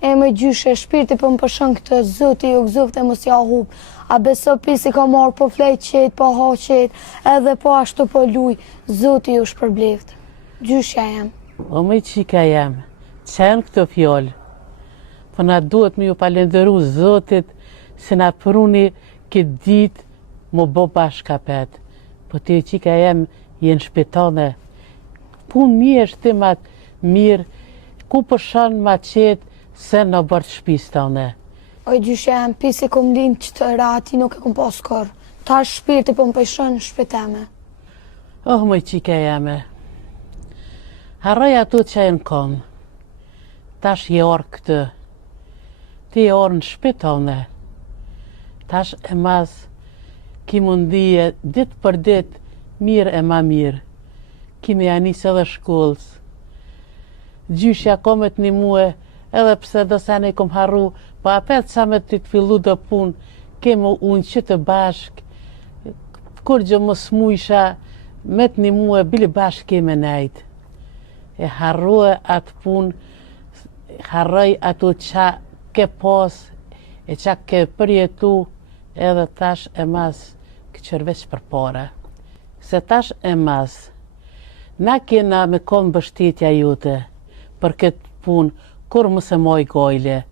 E me gjyshe shpirti për më përshën këtë zoti ju gëzufte mos ja hup. A beso pisi ka marrë po flejt qet, po ha qet, edhe po ashtu po luj, zoti ju shpërbleft. Gjyshja jem. O me qika jem, qenë këto fjallë, po na duhet me ju falenderu zotit se na pruni këtë ditë më bo bashkapet. Po ti qika jem jenë shpetane, pun mirë shtimat mirë, ku përshan ma qetë se në bërë shpis të une. Oj gjyshe jem, pisi kom linë që të rati nuk e kom pas kërë. Ta shpirti po më pëshën shpeteme. Oh, më qika jeme. Harroj ato që e në kom. Tash je orë këtë. Ti je orë në shpetone. Tash e mas ki mundije dit për dit mirë e ma mirë. Kimi anis edhe shkollës. Gjyshja komet një muë, edhe pse do sa ne kom harru, po apet sa me të fillu do punë, kemo unë që të bashk, kur gjë mos mujsha, me të një muë, bili bashk keme najtë. E harrua atë punë, harroj ato qa ke pos, e qa ke përjetu, edhe tash e mas këqërveç për para. Se tash e mas, na kena me konë bështetja jute, për këtë punë, kur më se moj gojle.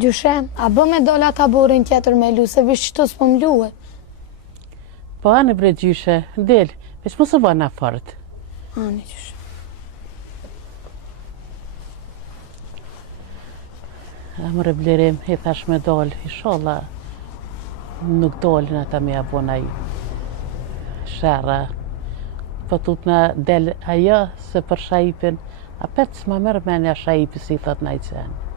Gjyshe, a bë me dola taborin tjetër me lu, se vish qëto s'po më luë? Po anë bre gjyshe, del, veç më së vana fort. Ani gjyshe. Amre blerim, e thash me dol, inshallah, nuk dolin ata me abonaj shara. Po tut na del ajo se për shajipin, a pet s'ma mërë menja shajipi si thot na i qenë.